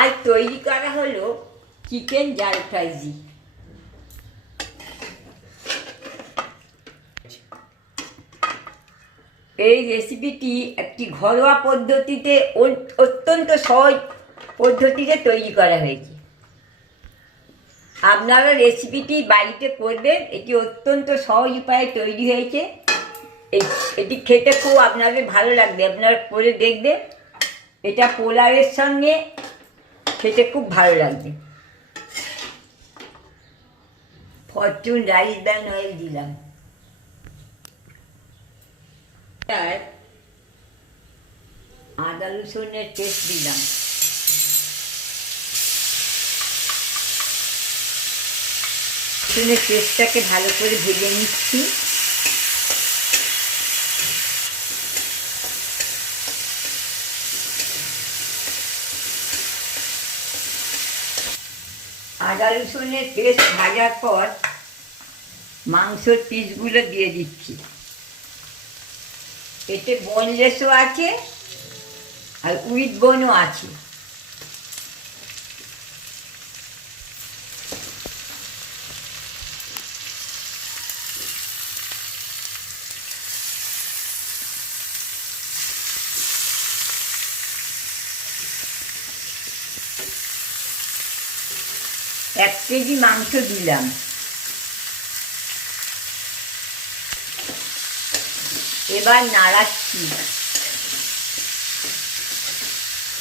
আজ তৈরি করা হলো চিকেন জাল ফ্রাইজি। এই রেসিপিটি একটি ঘরোয়া পদ্ধতিতে অত্যন্ত সহজ পদ্ধতিতে তৈরি করা হয়েছে। আপনারা রেসিপিটি বাড়িতে করবেন, এটি অত্যন্ত সহজ উপায়ে তৈরি হয়েছে। এটি খেতে খুব আপনাদের ভালো লাগবে, আপনারা করে দেখবেন। এটা পোলাওয়ের সঙ্গে খেতে খুব ভালো লাগবে। ফরচুন রাইস ব্র্যান্ড অয়েল দিলাম, আদা রসুনের পেস্ট দিলাম, রসুনের পেস্টটাকে ভালো করে ভেজে নিচ্ছি। আদা রসুনের পেস্ট ভাজার পর মাংসের পিসগুলো দিয়ে দিচ্ছি। এতে বোনলেসও আছে আর উইথ বোনও আছে। এক কেজি মাংস দিলাম। এবার নাড়াচ্ছি,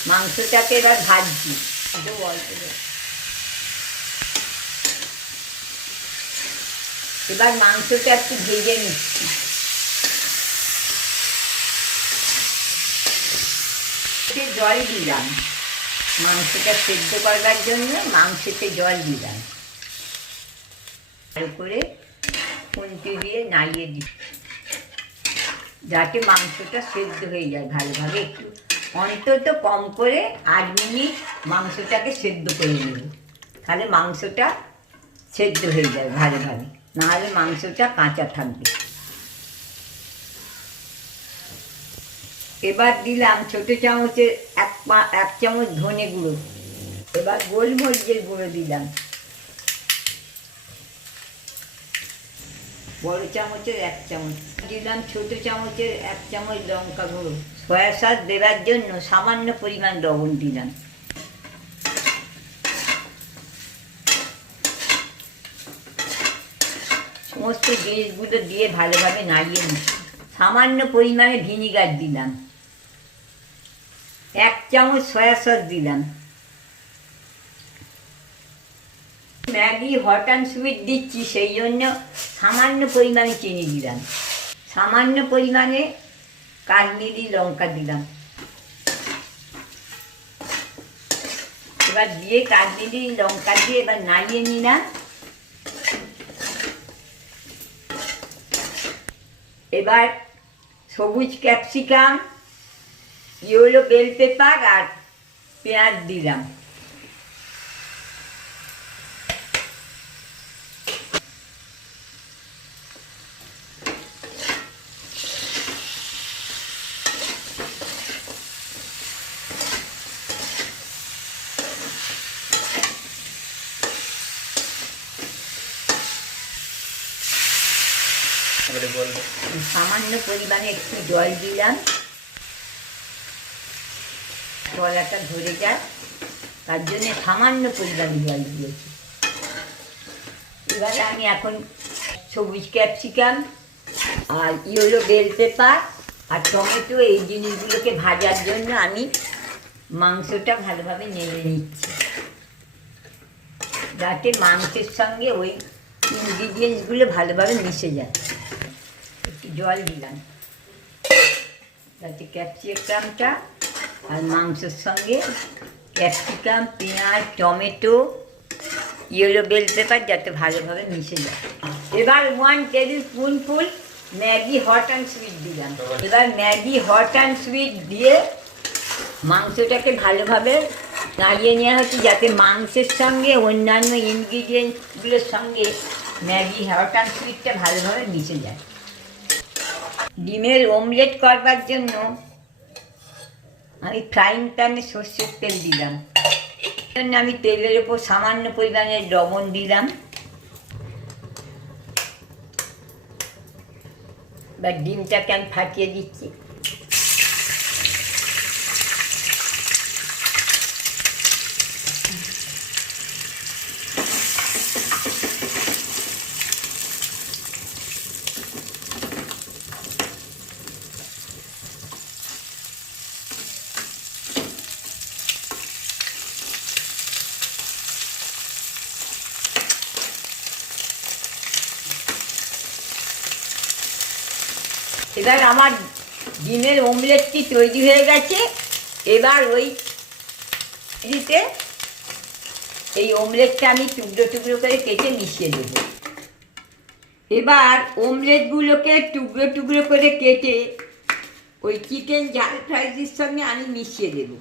মাংসটাকে এবার ভাজছি। এবার মাংসটা একটু ভেজে নিচ্ছি। জল দিলাম মাংসটা সেদ্ধ করবার জন্য, মাংসতে জল দিলাম। ভালো করে খুন্তি দিয়ে নাড়িয়ে দিচ্ছি যাতে মাংসটা সেদ্ধ হয়ে যায় ভালোভাবে। একটু অন্তত কম করে 8 মিনিট মাংসটাকে সেদ্ধ করে নেব, তাহলে মাংসটা সেদ্ধ হয়ে যায় ভালোভাবে, নাহলে মাংসটা কাঁচা থাকবে। এবার দিলাম ছোট চামচের এক চামচ ধনে গুঁড়ো। এবার গোলমরিচের গুঁড়ো দিলাম, বড় চামচের 1 চামচ দিলাম। ছোট চামচের 1 চামচ লঙ্কা গুঁড়ো। সয়া সস দেওয়ার জন্য সামান্য পরিমাণ লবণ দিলাম। সমস্ত জিনিসগুলো দিয়ে ভালোভাবে নাড়িয়ে নিচ্ছি। সামান্য পরিমাণে ভিনিগার দিলাম। 1 চামচ সয়া সস দিলাম। ম্যাগি হট অ্যান্ড সুইট দিচ্ছি, সেই জন্য সামান্য পরিমাণে চিনি দিলাম। সামান্য পরিমাণে কাশ্মীরি লঙ্কা দিলাম। এবার দিয়ে কাশ্মীরি লঙ্কা দিয়ে এবার নাড়িয়ে নিলাম। এবার সবুজ ক্যাপসিকাম, ইয়েলো বেল পেপার আর পেঁয়াজ দিলাম। সামান্য পরিমাণে একটু জল দিলাম, গলাটা ধরে যায় তার জন্য সামান্য পরিমাণে জল দিয়েছি। এবারে আমি এখন সবুজ ক্যাপসিকাম আর ইয়েলো বেল পেপার আর টমেটো এই জিনিসগুলোকে ভাজার জন্য আমি মাংসটা ভালোভাবে নেড়ে নিচ্ছি, যাতে মাংসের সঙ্গে ওই ইনগ্রিডিয়েন্টসগুলো ভালোভাবে মিশে যায়। জল দিলাম যাতে ক্যাপসিকামটা আর মাংসের সঙ্গে ক্যাপসিকাম, পেঁয়াজ, টমেটো, ইয়েলো বেল পেপার যাতে ভালোভাবে মিশে যায়। এবার 1 table spoonful Maggi hot and sweet দিলাম। এবার ম্যাগি হট অ্যান্ড সুইট দিয়ে মাংসটাকে ভালোভাবে নাড়িয়ে নেওয়া হচ্ছে, যাতে মাংসের সঙ্গে অন্যান্য ইনগ্রিডিয়েন্টসগুলোর সঙ্গে ম্যাগি হট অ্যান্ড সুইটটা ভালোভাবে মিশে যায়। ডিমের অমলেট করবার জন্য আমি ফ্রাইং প্যানে সর্ষের তেল দিলাম। জন্য আমি তেলের ওপর সামান্য পরিমাণে লবণ দিলাম। বা ডিমটাকে আমি ফাটিয়ে দিচ্ছি। এবার আমার ডিমের অমলেটটি তৈরি হয়ে গেছে। এবার ওই দিতে এই অমলেটটা আমি টুকরো টুকরো করে কেটে মিশিয়ে দেবো। এবার অমলেটগুলোকে টুকরো টুকরো করে কেটে ওই চিকেন ঝাল ফ্রাইজের সঙ্গে আমি মিশিয়ে দেবো।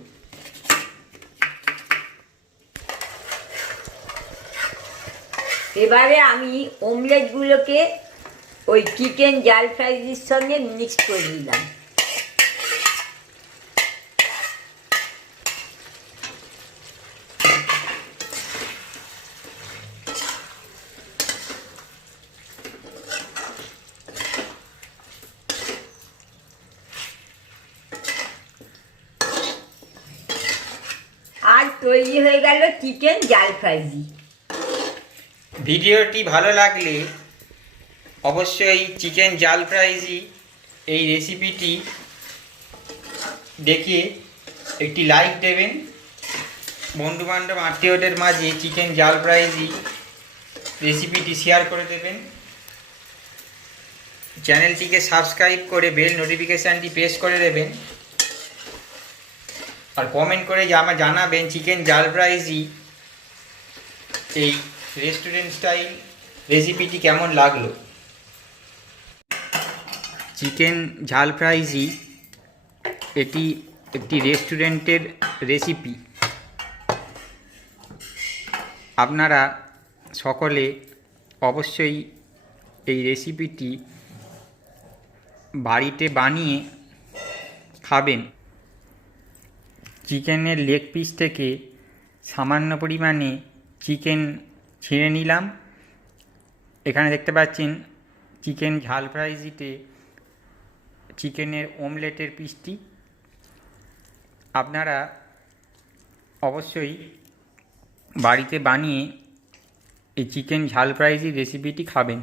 এবারে আমি অমলেটগুলোকে ওই চিকেন জাল ফ্রাইজের সঙ্গে মিক্স করে দিলাম। আর তৈরি হয়ে গেল চিকেন জাল ফ্রাইজি। ভিডিওটি ভালো লাগলে অবশ্যই চিকেন জাল ফ্রাইজি এই রেসিপিটি দেখে একটি লাইক দেবেন। বন্ধুবান্ধব আত্মীয়দের মাঝে চিকেন জাল ফ্রাইজি রেসিপিটি শেয়ার করে দেবেন। চ্যানেলটিকে সাবস্ক্রাইব করে বেল নোটিফিকেশানটি প্রেস করে দেবেন। আর কমেন্ট করে জানাবেন চিকেন জাল ফ্রাইজি এই রেস্টুরেন্ট স্টাইল রেসিপিটি কেমন লাগলো। চিকেন ঝাল ফ্রাইজি এটি একটি রেস্টুরেন্টের রেসিপি। আপনারা সকলে অবশ্যই এই রেসিপিটি বাড়িতে বানিয়ে খাবেন। চিকেনের লেগ পিস থেকে সামান্য পরিমাণে চিকেন ছিঁড়ে নিলাম। এখানে দেখতে পাচ্ছেন চিকেন ঝাল ফ্রাইজিতে চিকেনের অমলেটের পিসটি। আপনারা অবশ্যই বাড়িতে বানিয়ে এই চিকেন ঝাল ফ্রাইজি রেসিপিটি খাবেন।